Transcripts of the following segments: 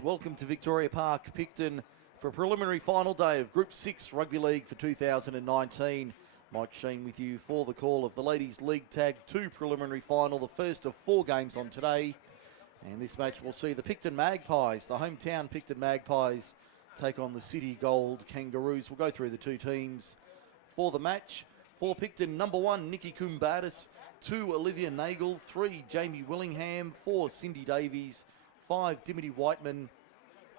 Welcome to Victoria Park, Picton, for a preliminary final day of Group 6 Rugby League for 2019. Mike Sheen with you for the call of the Ladies League Tag 2 preliminary final, the first of 4 games on today. And this match will see the Picton Magpies, the hometown Picton Magpies, take on the City Gold Kangaroos. We'll go through the two teams for the match. For Picton, number 1, Nikki Kumbatis, 2, Olivia Nagel, 3, Jamie Willingham, 4, Cindy Davies, 5, Dimity Whiteman,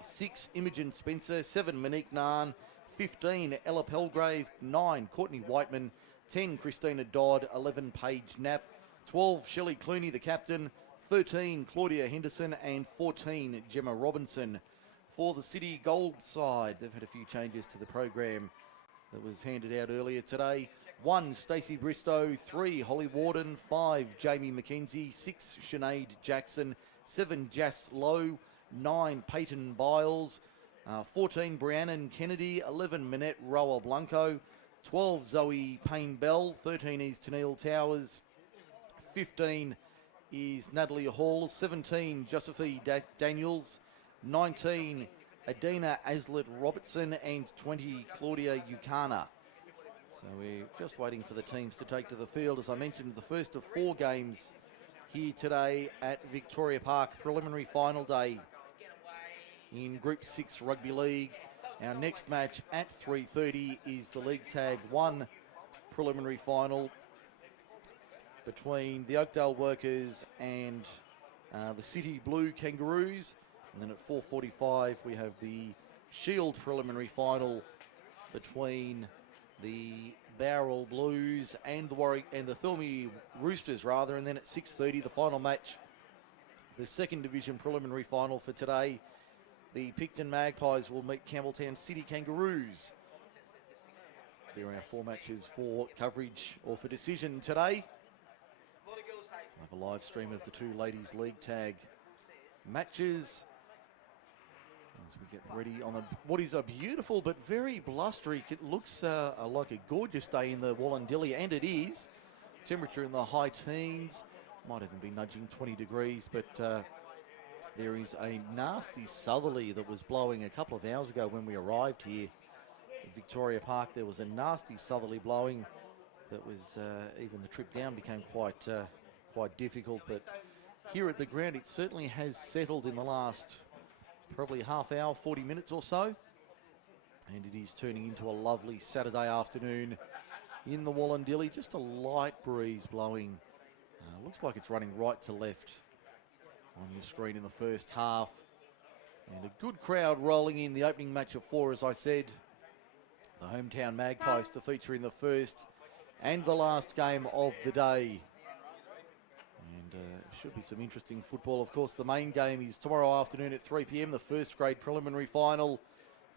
6, Imogen Spencer, 7, Monique Narn, 15, Ella Pelgrave, 9, Courtney Whiteman, 10, Christina Dodd, 11, Paige Knapp, 12, Shelley Clooney, the captain, 13, Claudia Henderson, and 14, Gemma Robinson. For the City Gold side, they've had a few changes to the program that was handed out earlier today. 1, Stacey Bristow, 3, Holly Warden, 5, Jamie McKenzie, 6, Sinead Jackson, 7, Jas Lowe, 9, Peyton Biles, 14, Brianna Kennedy, 11, Minette Roa Blanco, 12, Zoe Payne-Bell, 13 is Tennille Towers, 15 is Natalie Hall, 17, Josephine Daniels, 19, Adina Aslett Robertson, and 20, Claudia Ukana. So we're just waiting for the teams to take to the field. As I mentioned, the first of 4 games here today at Victoria Park, preliminary final day in Group 6 Rugby League. Our next match at 3:30 is the League Tag 1 preliminary final between the Oakdale Workers and the City Blue Kangaroos. And then at 4:45 we have the Shield preliminary final between the Bowral Blues and the Warwick and the Thilmy Roosters rather. And then at 6:30 the final match, the second division preliminary final for today. The Picton Magpies will meet Campbelltown City Kangaroos. There are our 4 matches for coverage or for decision today. We'll have a live stream of the 2 Ladies League Tag matches as we get ready on what is a beautiful but very blustery. It looks like a gorgeous day in the Wallandilly, and it is. Temperature in the high teens, might even be nudging 20 degrees, but there is a nasty southerly that was blowing a couple of hours ago when we arrived here at Victoria Park. There was a nasty southerly blowing that was even the trip down became quite difficult. But here at the ground, it certainly has settled in the last probably half hour, 40 minutes or so. And it is turning into a lovely Saturday afternoon in the Wallandilly. Just a light breeze blowing. Looks like it's running right to left on your screen in the first half. And a good crowd rolling in the opening match of 4, as I said. The hometown Magpies to feature in the first and the last game of the day. And should be some interesting football. Of course, the main game is tomorrow afternoon at 3 p.m, the first grade preliminary final.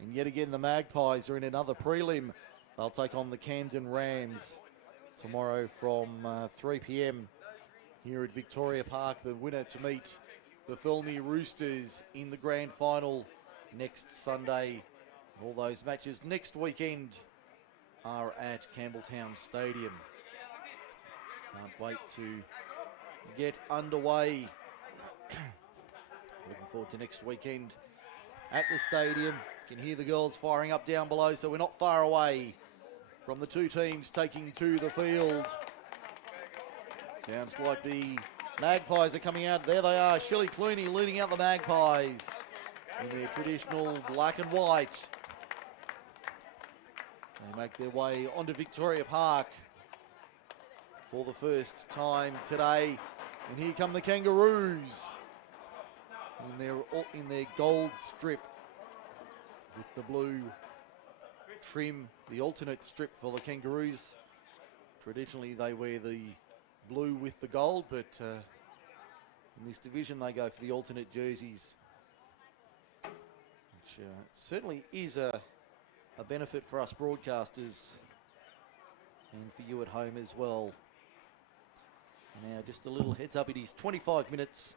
And yet again, the Magpies are in another prelim. They'll take on the Camden Rams tomorrow from 3 p.m. here at Victoria Park. The winner to meet the Thilmy Roosters in the grand final next Sunday. All those matches next weekend are at Campbelltown Stadium. Can't wait to get underway. Looking forward to next weekend at the stadium. You can hear the girls firing up down below, so we're not far away from the 2 teams taking to the field. Sounds like the Magpies are coming out. There they are. Shelley Clooney leading out the Magpies in their traditional black and white. They make their way onto Victoria Park for the first time today. And here come the Kangaroos in their gold strip with the blue trim, the alternate strip for the Kangaroos. Traditionally they wear the blue with the gold, but in this division they go for the alternate jerseys, which certainly is a benefit for us broadcasters and for you at home as well. Now just a little heads up, it is 25 minutes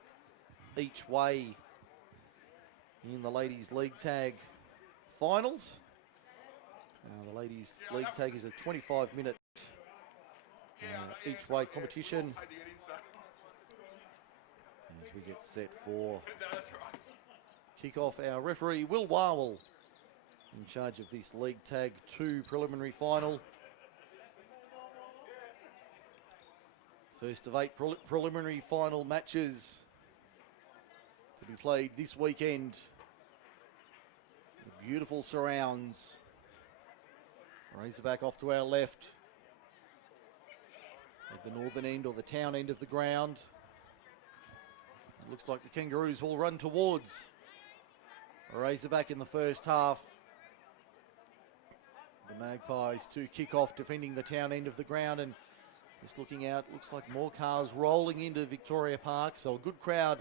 each way in the Ladies League Tag finals. The Ladies League Tag is a 25-minute each way competition as we get set for kick off, our referee, Will Warwell, in charge of this League Tag 2 preliminary final. First of 8 preliminary final matches to be played this weekend. The beautiful surrounds. Razorback off to our left. At the northern end or the town end of the ground. It looks like the Kangaroos will run towards Razorback in the first half. The Magpies to kick off, defending the town end of the ground, and just looking out, looks like more cars rolling into Victoria Park, so a good crowd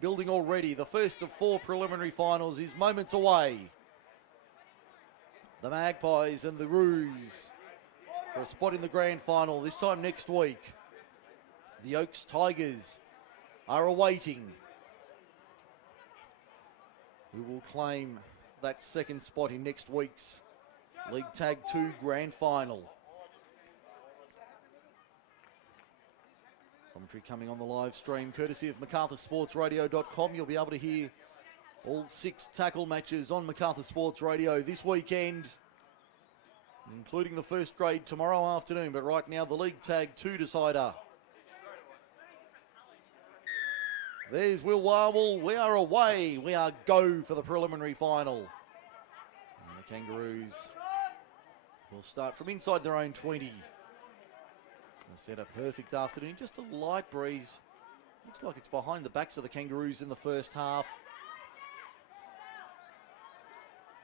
building already. The first of 4 preliminary finals is moments away. The Magpies and the Roos for a spot in the grand final, this time next week. The Oaks Tigers are awaiting who will claim that second spot in next week's League Tag 2 grand final. Commentary coming on the live stream courtesy of MacArthurSportsRadio.com. You'll be able to hear all 6 tackle matches on MacArthur Sports Radio this weekend, including the first grade tomorrow afternoon. But right now, the League Tag 2 decider. There's Will Warwell. We are away. We are go for the preliminary final. And the Kangaroos will start from inside their own 20. Set a perfect afternoon. Just a light breeze. Looks like it's behind the backs of the Kangaroos in the first half.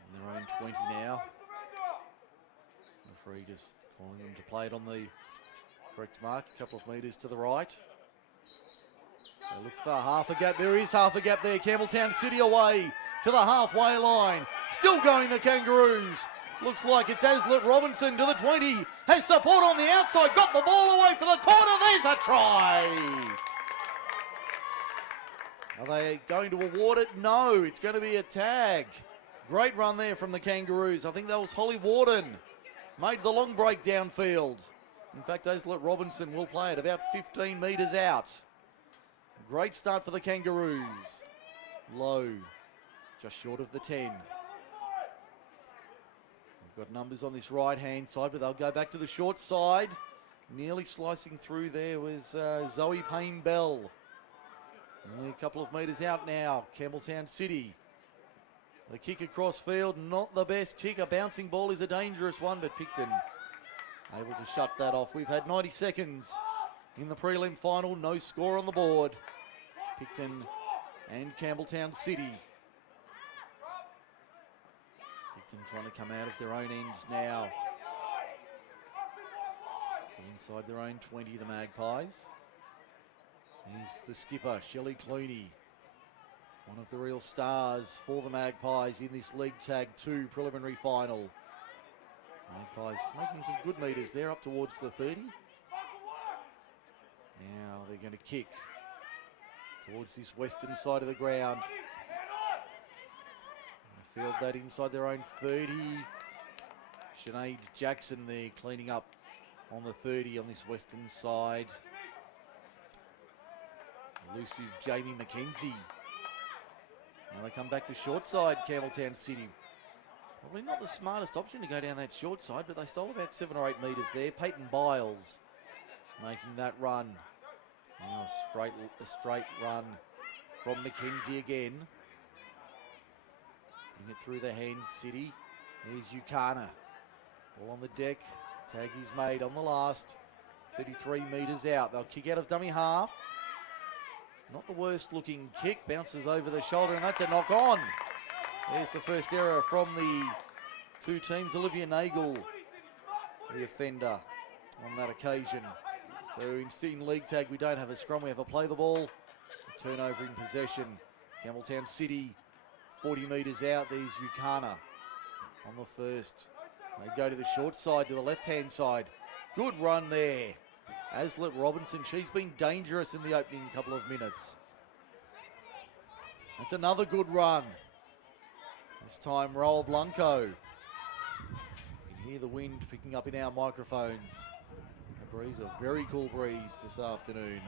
In their own 20 now. Referee just calling them to play it on the correct mark. A couple of metres to the right. They look for half a gap. There is half a gap there. Campbelltown City away to the halfway line. Still going the Kangaroos. Looks like it's Aslett Robinson to the 20. Has support on the outside. Got the ball away for the corner. There's a try. Are they going to award it? No, it's going to be a tag. Great run there from the Kangaroos. I think that was Holly Warden. Made the long break downfield. In fact, Aslett Robinson will play it about 15 metres out. Great start for the Kangaroos. Low, just short of the 10. We've got numbers on this right-hand side, but they'll go back to the short side. Nearly slicing through there was Zoe Payne-Bell. Only a couple of metres out now, Campbelltown City. The kick across field, not the best kick. A bouncing ball is a dangerous one, but Picton able to shut that off. We've had 90 seconds in the prelim final. No score on the board. Picton and Campbelltown City. Picton trying to come out of their own end now. Still inside their own 20, the Magpies. Here's the skipper, Shelley Clooney. One of the real stars for the Magpies in this League Tag 2 preliminary final. Magpies making some good metres there, up towards the 30. Now they're going to kick towards this western side of the ground. Field that inside their own 30. Sinead Jackson there cleaning up on the 30 on this western side. Elusive Jamie McKenzie. Now they come back to short side, Campbelltown City. Probably not the smartest option to go down that short side, but they stole about 7 or 8 metres there. Peyton Biles making that run. Now a straight run from McKenzie again. Putting it through the hands, City. Here's Ukana. Ball on the deck. Tag is made on the last. 33 metres out. They'll kick out of dummy half. Not the worst looking kick. Bounces over the shoulder, and that's a knock on. There's the first error from the 2 teams. Olivia Nagel, the offender on that occasion. So in League Tag, we don't have a scrum. We have a play the ball. A turnover in possession. Campbelltown City, 40 metres out. There's Ukana on the first. They go to the short side, to the left-hand side. Good run there. Aslett Robinson, she's been dangerous in the opening couple of minutes. That's another good run. This time, Raul Blanco. You can hear the wind picking up in our microphones. A breeze, a very cool breeze this afternoon.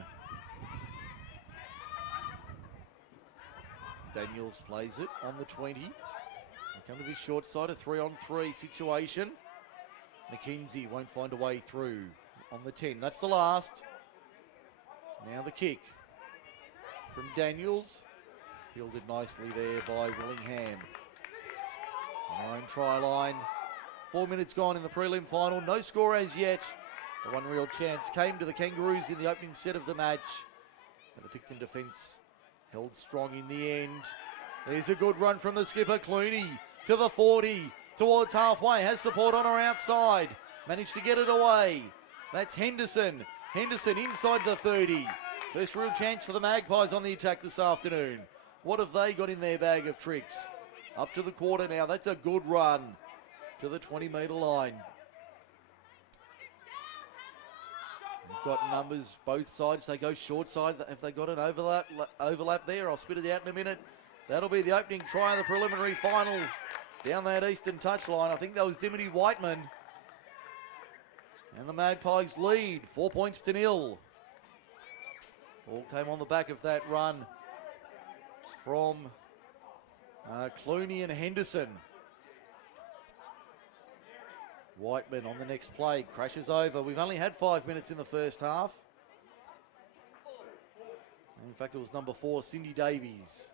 Daniels plays it on the 20. They come to this short side, a 3-on-3 situation. McKenzie won't find a way through on the 10. That's the last. Now the kick from Daniels. Fielded nicely there by Willingham. On our own try line. 4 minutes gone in the prelim final. No score as yet. The one real chance came to the Kangaroos in the opening set of the match. But the Picton defence held strong in the end. There's a good run from the skipper, Clooney, to the 40. Towards halfway. Has support on her outside. Managed to get it away. That's Henderson. Henderson inside the 30. First real chance for the Magpies on the attack this afternoon. What have they got in their bag of tricks? Up to the quarter now. That's a good run to the 20-metre line. We've got numbers both sides. They go short side. Have they got an overlap there? I'll spit it out in a minute. That'll be the opening try of the preliminary final. Down that eastern touchline. I think that was Dimity Whiteman. And the Magpies lead 4-0. All came on the back of that run from Clooney and Henderson. Whiteman on the next play, crashes over. We've only had 5 minutes in the first half. In fact, it was number 4, Cindy Davies.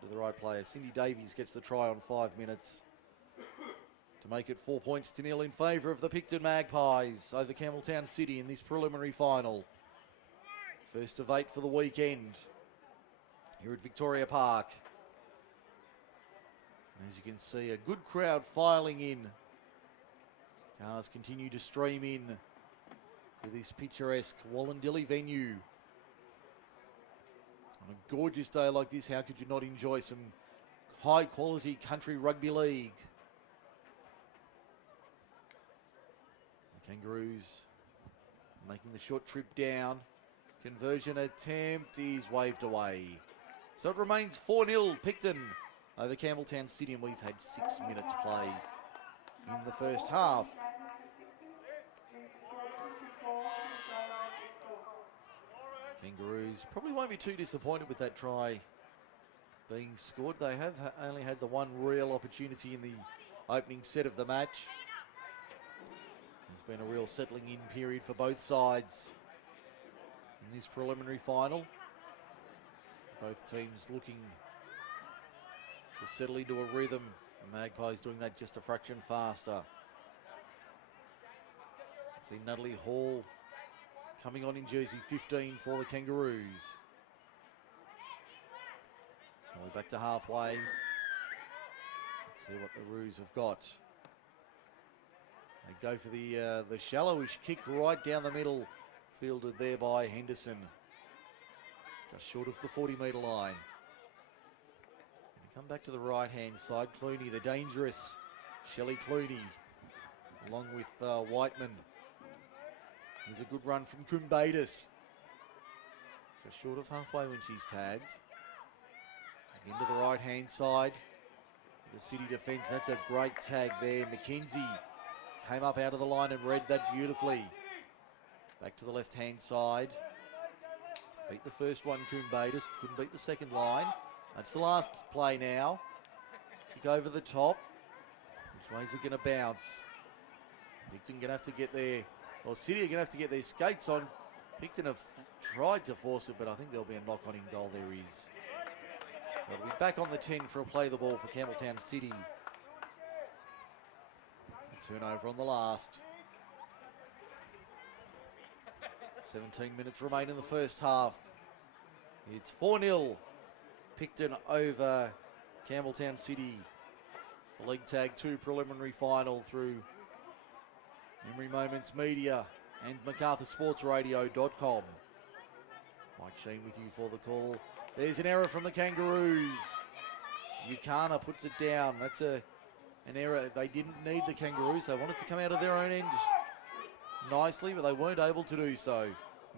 To the right player. Cindy Davies gets the try on 5 minutes to make it 4-0 in favour of the Picton Magpies over Campbelltown City in this preliminary final. First of 8 for the weekend here at Victoria Park. And as you can see, a good crowd filing in. Cars continue to stream in to this picturesque Wallandilly venue. On a gorgeous day like this, how could you not enjoy some high-quality country rugby league? The Kangaroos making the short trip down. Conversion attempt is waved away. So it remains 4-0 Picton over Campbelltown City, and we've had 6 minutes play in the first half. Kangaroos probably won't be too disappointed with that try being scored. They have only had the one real opportunity in the opening set of the match. There's been a real settling in period for both sides in this preliminary final. Both teams looking to settle into a rhythm. The Magpies doing that just a fraction faster. See Natalie Hall coming on in jersey 15 for the Kangaroos. So we're back to halfway. Let's see what the Roos have got. They go for the shallowish kick right down the middle, fielded there by Henderson. Just short of the 40-metre line. Come back to the right-hand side. Clooney, the dangerous Shelley Clooney, along with Whiteman. There's a good run from Kumbatis. Just short of halfway when she's tagged. Into the right-hand side. The City defence, that's a great tag there. McKenzie came up out of the line and read that beautifully. Back to the left-hand side. Beat the first one, Kumbatis. Couldn't beat the second line. That's the last play now. Kick over the top. Which way's it going to bounce? Picton going to have to get their... Well, City are going to have to get their skates on. Picton have tried to force it, but I think there'll be a knock-on in goal. There is. So it'll be back on the 10 for a play the ball for Campbelltown City. A turnover on the last. 17 minutes remain in the first half. It's 4-0. Picton over Campbelltown City. The League Tag 2 preliminary final through Memory Moments Media and MacArthurSportsRadio.com. Mike Sheen with you for the call. There's an error from the Kangaroos. Yukana puts it down. That's an error. They didn't need the Kangaroos. They wanted to come out of their own end nicely, but they weren't able to do so.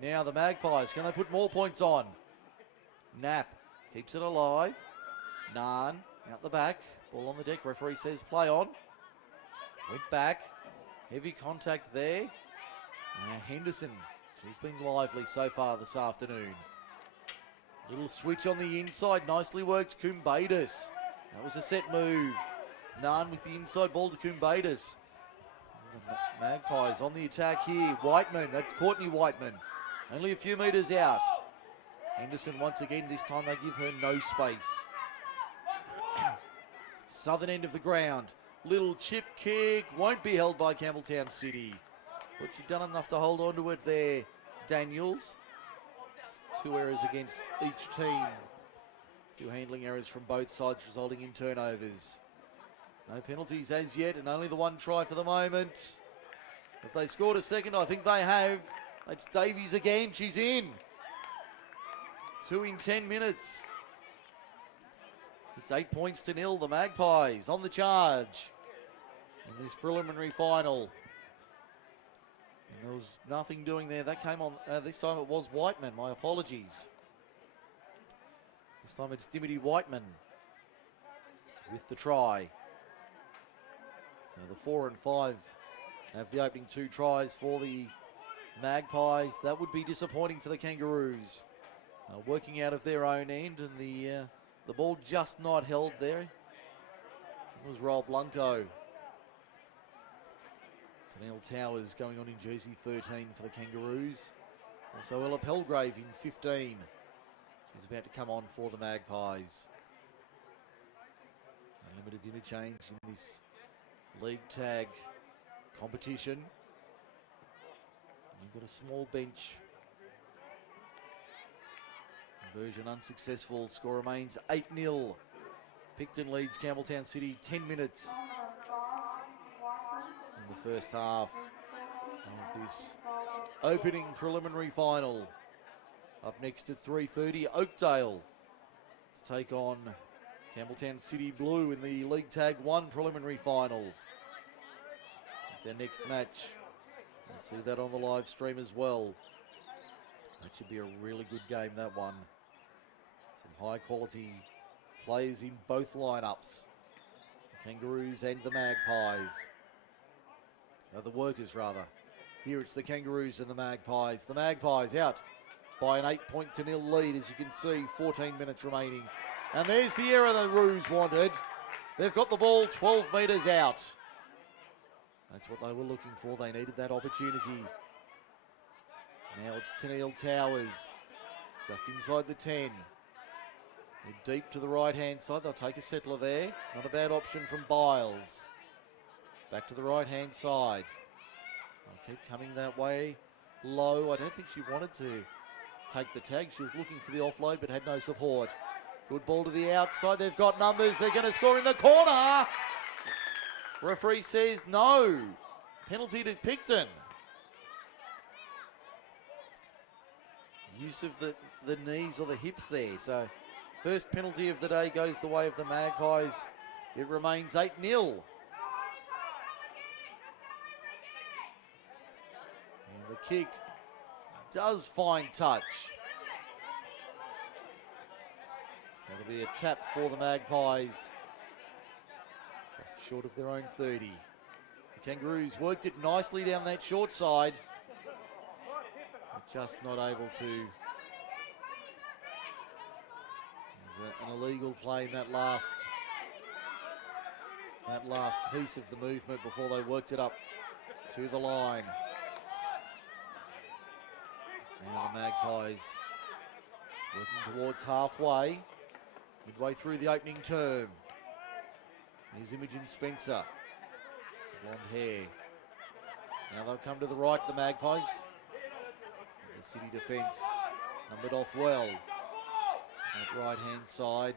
Now the Magpies, can they put more points on? Knapp keeps it alive. Naan out the back. Ball on the deck. Referee says play on. Went back. Heavy contact there. Henderson, she's been lively so far this afternoon. Little switch on the inside, nicely worked Kumbatis. That was a set move. None with the inside ball to Kumbatis. The Magpies on the attack here. Whiteman, that's Courtney Whiteman. Only a few metres out. Henderson once again, this time they give her no space. Southern end of the ground. Little chip kick, won't be held by Campbelltown City. Thought she'd done enough to hold on to it there, Daniels. 2 errors against each team. 2 handling errors from both sides, resulting in turnovers. No penalties as yet, and only the 1 try for the moment. If they scored a second, I think they have. It's Davies again, she's in. 2 in 10 minutes. It's 8-0, the Magpies on the charge in this preliminary final. And there was nothing doing there. That came on, this time it was Whiteman, my apologies. This time it's Dimity Whiteman with the try. So the 4 and 5 have the opening 2 tries for the Magpies. That would be disappointing for the Kangaroos. Working out of their own end, and the ball just not held there. It was Roel Blanco. Danielle Towers going on in jersey 13 for the Kangaroos. Also Ella Pelgrave in 15. She's about to come on for the Magpies. A limited interchange in this league tag competition. You've got a small bench. Conversion unsuccessful. Score remains 8-0. Picton leads Campbelltown City 10 minutes in the first half of this opening preliminary final. Up next at 3:30, Oakdale to take on Campbelltown City Blue in the League Tag 1 preliminary final. It's their next match. We'll see that on the live stream as well. That should be a really good game, that one. Some high quality players in both lineups. The Kangaroos and the Magpies. The Workers, rather. Here it's the Kangaroos and the Magpies. The Magpies out by an 8-0 lead, as you can see, 14 minutes remaining. And there's the error the Roos wanted. They've got the ball 12 metres out. That's what they were looking for. They needed that opportunity. Now it's Tennille Towers, just inside the 10. They're deep to the right-hand side. They'll take a settler there. Not a bad option from Biles. Back to the right-hand side. They'll keep coming that way. Low. I don't think she wanted to take the tag. She was looking for the offload, but had no support. Good ball to the outside. They've got numbers. They're going to score in the corner. Referee says no. Penalty to Picton. Use of the knees or the hips there. So first penalty of the day goes the way of the Magpies. It remains 8-0. And the kick does find touch. So it'll be a tap for the Magpies. Just short of their own 30. The Kangaroos worked it nicely down that short side. Just not able to. There's an illegal play in that last piece of the movement before they worked it up to the line. Now the Magpies working towards halfway, midway through the opening term. Here's Imogen Spencer, blonde hair. Now they'll come to the right, the Magpies. The City defence numbered off well. That right-hand side.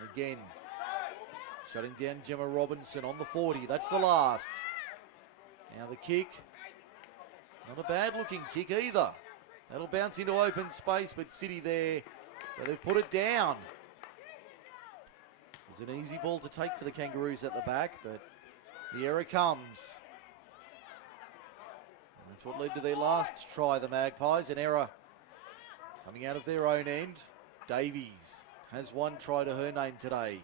And again, shutting down Gemma Robinson on the 40. That's the last. Now the kick. Not a bad-looking kick either. That'll bounce into open space, but City there, so they've put it down. It was an easy ball to take for the Kangaroos at the back, but the error comes. That's what led to their last try, the Magpies. An error coming out of their own end. Davies has 1 try to her name today.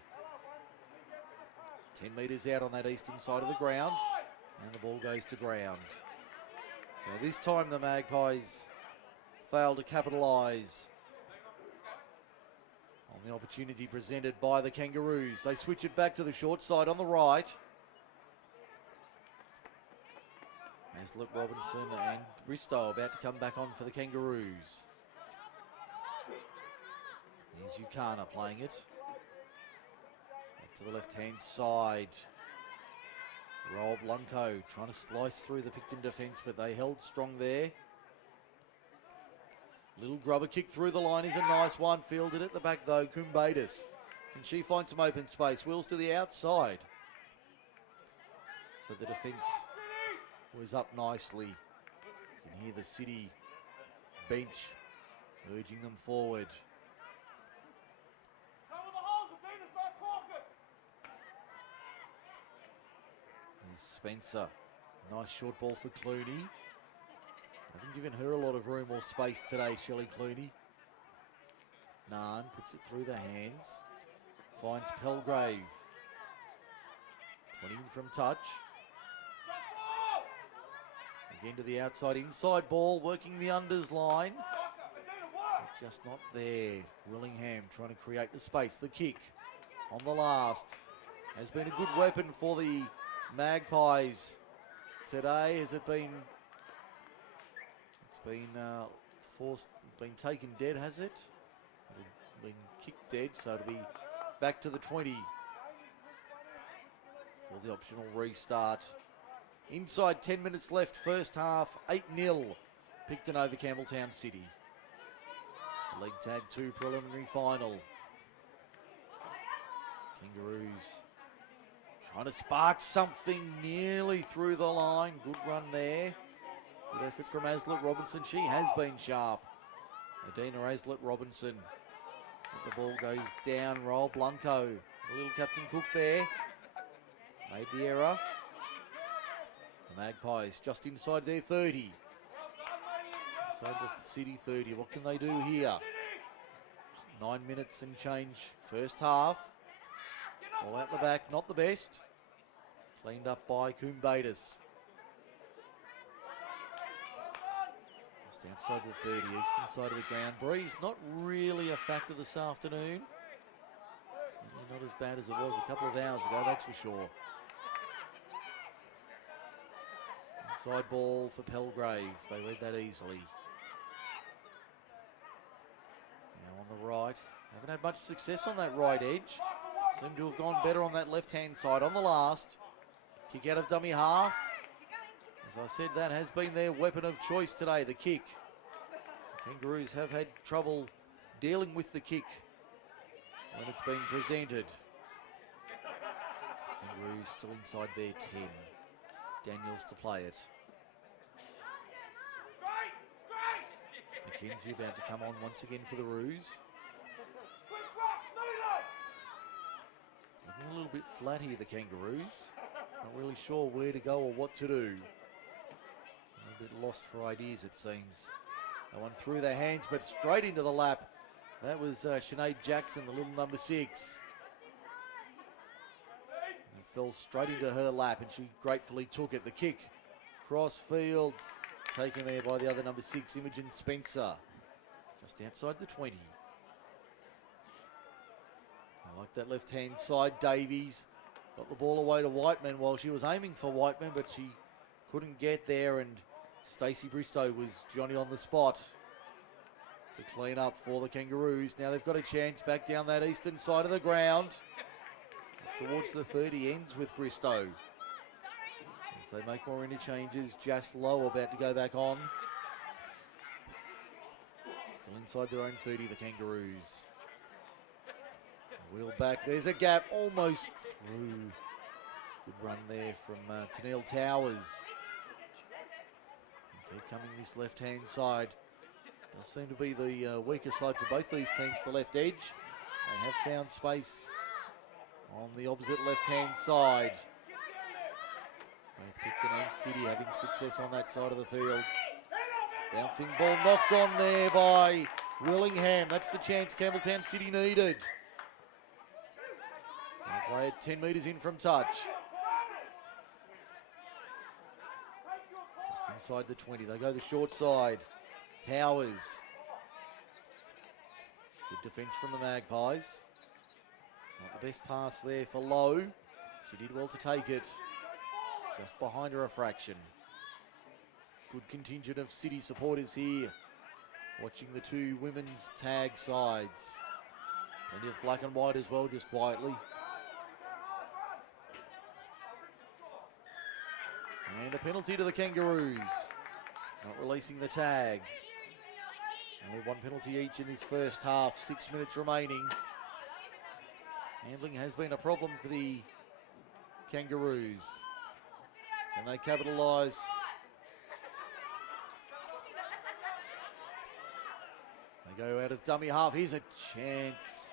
10 metres out on that eastern side of the ground. And the ball goes to ground. So this time the Magpies fail to capitalise on the opportunity presented by the Kangaroos. They switch it back to the short side on the right. Aslett, Robinson and Bristow about to come back on for the Kangaroos. Here's Ukana playing it. Back to the left-hand side. Roll Blanco trying to slice through the Picton defence, but they held strong there. Little grubber kick through the line is a nice one. Fielded at the back though, Kumbatis. Can she find some open space? Wheels to the outside. But the defence was up nicely. You can hear the City bench urging them forward. Here's Spencer. Nice short ball for Clooney. Haven't given her a lot of room or space today, Shelley Clooney. Naan puts it through the hands. Finds Pelgrave. 20 in from touch. Again to the outside, inside ball, working the unders line. But just not there. Willingham trying to create the space. The kick on the last has been a good weapon for the Magpies today. Has it been... It's been forced, been taken dead, has it? Been kicked dead, so it'll be back to the 20 for the optional restart. Inside 10 minutes left, first half, 8-0. Picton over Campbelltown City. League Tag 2 preliminary final. Kangaroos trying to spark something nearly through the line. Good run there. Good effort from Aslett Robinson. She has been sharp. Adina Aslett Robinson. The ball goes down. Roll Blanco. The little Captain Cook there. Made the error. The Magpies just inside their 30. Inside the City 30. What can they do here? 9 minutes and change first half. All out the back. Not the best. Cleaned up by Kumbatis. Outside the 30, eastern side of the ground. Breeze not really a factor this afternoon. Certainly not as bad as it was a couple of hours ago, that's for sure. Inside ball for Pelgrave. They read that easily. Now on the right. Haven't had much success on that right edge. Seem to have gone better on that left-hand side. On the last. Kick out of dummy half. As I said, that has been their weapon of choice today, the kick. The Kangaroos have had trouble dealing with the kick when it's been presented. Kangaroos still inside their 10. Daniels to play it. McKenzie about to come on once again for the Roos. Looking a little bit flat here, the Kangaroos. Not really sure where to go or what to do. A bit lost for ideas, it seems. That one through their hands, but straight into the lap. That was Sinead Jackson, the little number 6. It fell straight into her lap, and she gratefully took it. The kick, cross field, taken there by the other number 6, Imogen Spencer. Just outside the 20. I like that left-hand side. Davies got the ball away to Whiteman while she was aiming for Whiteman, but she couldn't get there, and Stacey Bristow was Johnny on the spot to clean up for the Kangaroos. Now they've got a chance back down that eastern side of the ground. Towards the 30 ends with Bristow. As they make more interchanges, Jas Lowe about to go back on. Still inside their own 30, the Kangaroos. Wheel back, there's a gap, almost through. Good run there from Tennille Towers. Keep coming this left-hand side. Does seem to be the weaker side for both these teams, the left edge. They have found space on the opposite left-hand side. Both Picton and City having success on that side of the field. Bouncing ball knocked on there by Willingham. That's the chance Campbelltown City needed. They'll play it 10 metres in from touch. Inside the 20, they go the short side. Towers. Good defence from the Magpies. Not the best pass there for Lowe. She did well to take it. Just behind her a fraction. Good contingent of City supporters here. Watching the two women's tag sides. Plenty of black and white as well, just quietly. And a penalty to the Kangaroos. Not releasing the tag. Only one penalty each in this first half. 6 minutes remaining. Handling has been a problem for the Kangaroos. Can they capitalise? They go out of dummy half. Here's a chance.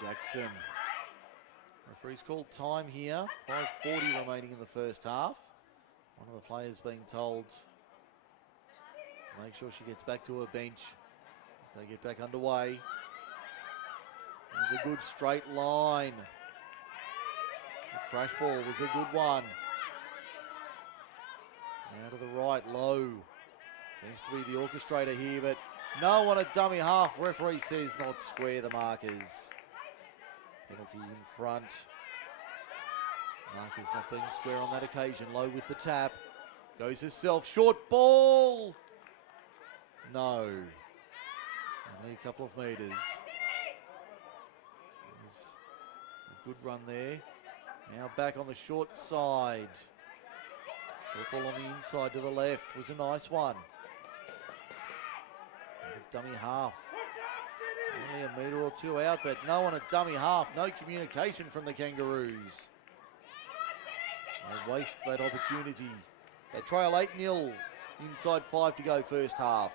Jackson. Referee's called time here. 5:40 remaining in the first half. One of the players being told to make sure she gets back to her bench as they get back underway. There's a good straight line. The crash ball was a good one. Now to the right, Low. Seems to be the orchestrator here, but no one at dummy half. Referee says not square the markers. Penalty in front. Markers not being square on that occasion. Low with the tap. Goes herself. Short ball. No. Only a couple of metres. There's a good run there. Now back on the short side. Short ball on the inside to the left was a nice one. Out of dummy half. Only a metre or two out, but no one at dummy half. No communication from the Kangaroos. They waste that opportunity. They trail 8-0. Inside 5 to go first half.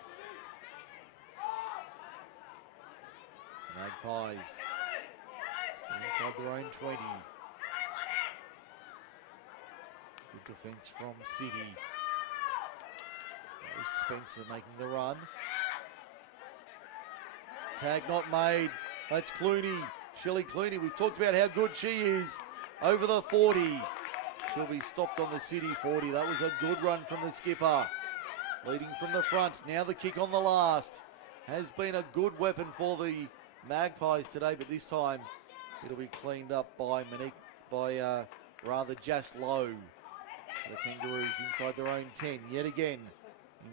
Magpies still inside their own 20. Good defence from City. That was Spencer making the run. Tag not made. That's Clooney. Shelley Clooney. We've talked about how good she is. Over the 40. She'll be stopped on the City 40. That was a good run from the skipper. Leading from the front. Now the kick on the last. Has been a good weapon for the Magpies today, but this time it'll be cleaned up by Jas Lowe. The Kangaroos inside their own 10. Yet again,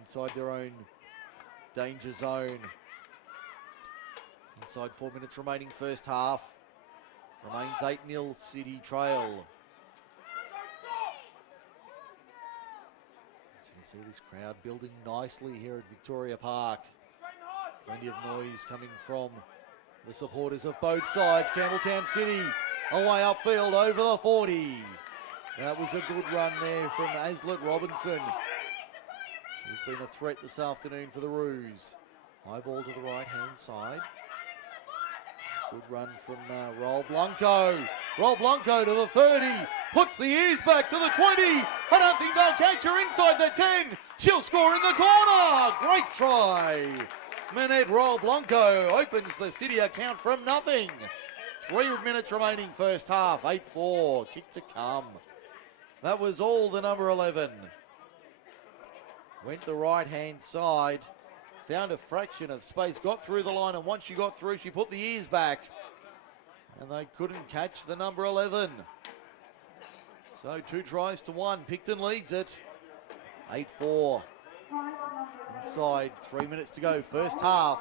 inside their own danger zone. Inside 4 minutes remaining first half. Remains 8-0 City trail. As you can see this crowd building nicely here at Victoria Park. Plenty of noise coming from the supporters of both sides. Campbelltown City away upfield over the 40. That was a good run there from Aslett Robinson. She's been a threat this afternoon for the Roos. High ball to the right-hand side. Good run from Roel Blanco. Roel Blanco to the 30. Puts the ears back to the 20. I don't think they'll catch her inside the 10. She'll score in the corner. Great try. Manette Roel Blanco opens the City account from nothing. 3 minutes remaining first half. 8-4. Kick to come. That was all the number 11. Went the right-hand side. Found a fraction of space, got through the line, and once she got through, she put the ears back. And they couldn't catch the number 11. So 2 tries to 1. Picton leads it. 8-4. Inside, 3 minutes to go, first half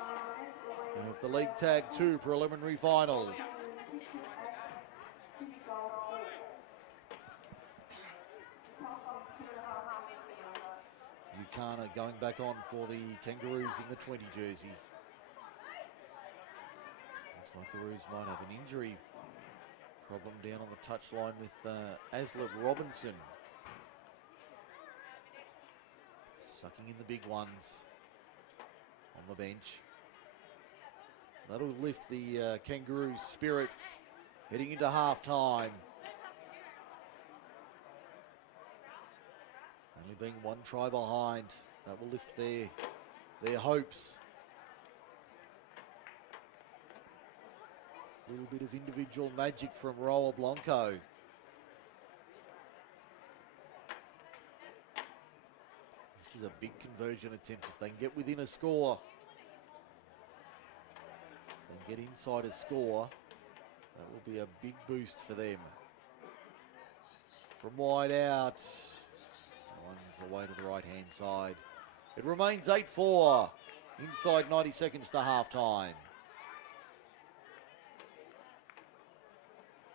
of the League Tag 2 preliminary final. Kana going back on for the Kangaroos in the 20 jersey. Looks like the Roos might have an injury problem down on the touchline with Aslett Robinson. Sucking in the big ones on the bench. That'll lift the Kangaroos' spirits heading into half-time. Only being 1 try behind. That will lift their hopes. A little bit of individual magic from Roel Blanco. This is a big conversion attempt if they can get within a score. and get inside a score, that will be a big boost for them. From wide out, one's away to the right-hand side. It remains 8-4, inside 90 seconds to half-time.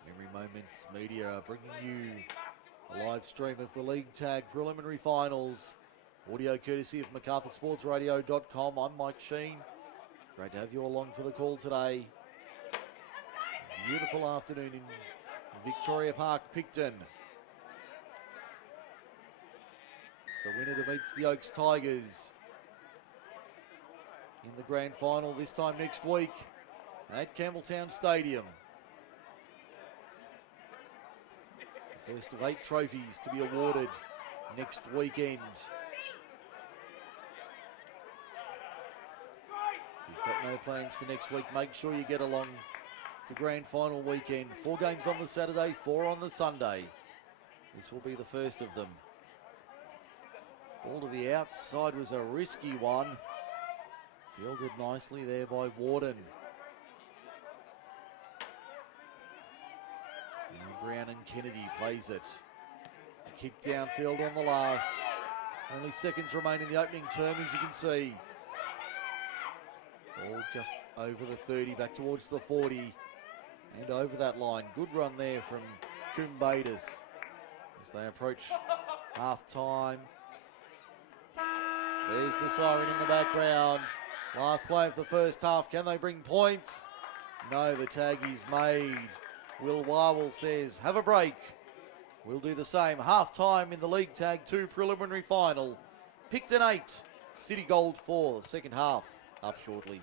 Memory Moments Media are bringing you a live stream of the League Tag Preliminary Finals. Audio courtesy of MacArthurSportsRadio.com. I'm Mike Sheen. Great to have you along for the call today. Beautiful afternoon in Victoria Park, Picton. The winner that meets the Oaks Tigers in the grand final this time next week at Campbelltown Stadium. The first of 8 trophies to be awarded next weekend. If you've got no plans for next week, make sure you get along to grand final weekend. 4 games on the Saturday, 4 on the Sunday. This will be the first of them. Ball to the outside was a risky one. Fielded nicely there by Warden. And Brown and Kennedy plays it. A kick downfield on the last. Only seconds remain in the opening term, as you can see. Ball just over the 30, back towards the 40. And over that line. Good run there from Kumbatis as they approach half-time. There's the siren in the background. Last play of the first half. Can they bring points? No, the tag is made. Will Wawel says, have a break. We'll do the same. Half-time in the League Tag 2 preliminary final. Picton 8, City Gold 4. The second half up shortly.